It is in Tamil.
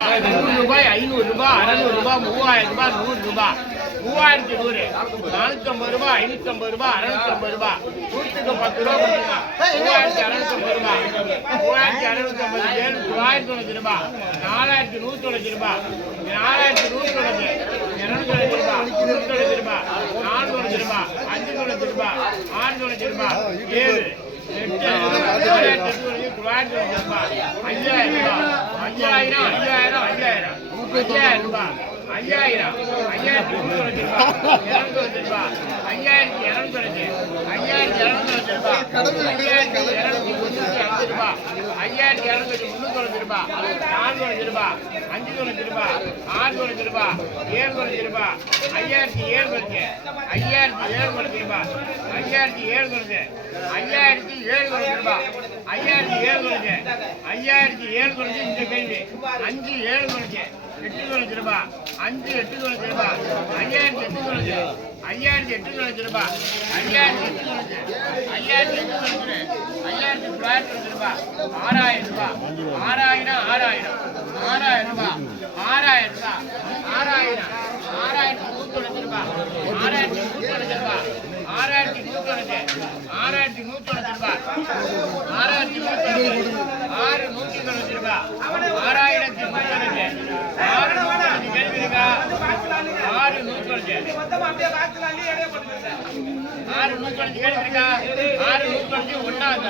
நூறு ரூபாய் ஐநூறு ரூபாய் அறநூறு ரூபாய் மூவாயிரம் ரூபாய் நூறு ரூபாய் மூவாயிரத்தி நூறு நானூத்தி ஐம்பது ரூபாய் ஐநூத்தி ஐம்பது ரூபாய் அறுநூத்தம்பது ரூபாய் நூற்றுக்கு பத்து ரூபாய் கொடுங்க மூவாயிரத்தி அறுநூத்தம்பது ரூபாய் மூவாயிரத்தி அறுநூத்தி ஐம்பது ஏழு தொள்ளாயிரத்தி தொண்ணூத்தி ரூபாய் நாலாயிரத்தி நூத்தி தொண்ணூத்தி ரூபாய் நாலாயிரத்தி நூத்தி தொண்ணூத்தி இருநூத்தி தொண்ணூத்தி ரூபாய் நூத்தி தொண்ணூத்தி ரூபாய் நாலு தொண்ணூத்தி ரூபாய் அஞ்சு தொண்ணூத்தி ரூபாய் ஆறு தொண்ணூத்தி ரூபாய் ஏழு எட்டு தொள்ளாயிரத்தி தொண்ணூத்தி ரூபாய் ஐயாயிரம் ரூபாய் ஐயாயிரம் ரூபாய். ஐயாயிரம். ஐயாயிரத்தி முன்னூறு ரூபாய். இருநூத்தி ரூபாய். ஐயாயிரத்தி ஐயாயிரத்தி இருநூத்தி ரூபாய். ஐயாயிரத்தி இருநூத்தி முன்னூத்தி அஞ்சு ரூபாய். ஐயாயிரத்தி இருநூத்தி முன்னூத்தி ரூபாய். நாலு தொண்ணூத்தி ரூபாய். அஞ்சு தொண்ணூத்தி ரூபாய். ஆறு தொண்ணூத்தி ரூபாய். ஏழு தொண்ணூத்தி ரூபாய். ஐயாயிரத்தி ஏழு தொண்ணூத்தி ஐயாயிரத்தி ஏழு தொண்ணூத்தி ரூபாய். ஐயாயிரத்தி ஏழு தொண்ணூத்தி ஐயாயிரத்தி ஏழு ரூபாய். ஐயாயிரத்தி ஏழு ஐயாயிரத்தி ஏழு தொண்ணூத்தி இந்த கேள்வி. அஞ்சு ஏழு தொண்ணூத்தி எட்டு தொண்ணூத்தி ரூபா. அஞ்சு எட்டு தொண்ணூத்தி ரூபா. ஐயாயிரத்தி எட்டு தொண்ணூத்தி ஐயாயிரத்தி எட்டு தொண்ணூத்தி ரூபா. ஐயாயிரத்தி எட்டு தொண்ணூத்தி ஐயாயிரத்தி எட்டு தொண்ணூத்தி ஐயாயிரத்தி தொள்ளாயிரத்தி தொண்ணூத்தி ரூபா. ஆறாயிரம் ரூபா. ஆறாயிரம் ஆறாயிரம். ஆறாயிரம் ரூபா. ஆறாயிரம் ரூபா. ஆறாயிரம். ஆறாயிரத்தி நூத்தி தொண்ணூத்தி ரூபா. ஆறாயிரத்தி நூத்தி தொண்ணூத்தி ரூபா. ஆறாயிரத்தி நூத்தி தொண்ணூத்தி ஆறாயிரத்தி நூத்தி தொண்ணூத்தி ரூபா. ஆறாயிரத்தி நூத்தி தொண்ணூத்தி ஆறு வச்சிருக்கா? ஆறாயிரத்தி முன்னூறு கேள்வி இருக்கா? ஆறு நூற்றி ஆறு நூற்றி கேள்வி இருக்கா? ஆறு நூற்றி ஒன்னாவது